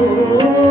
Oh.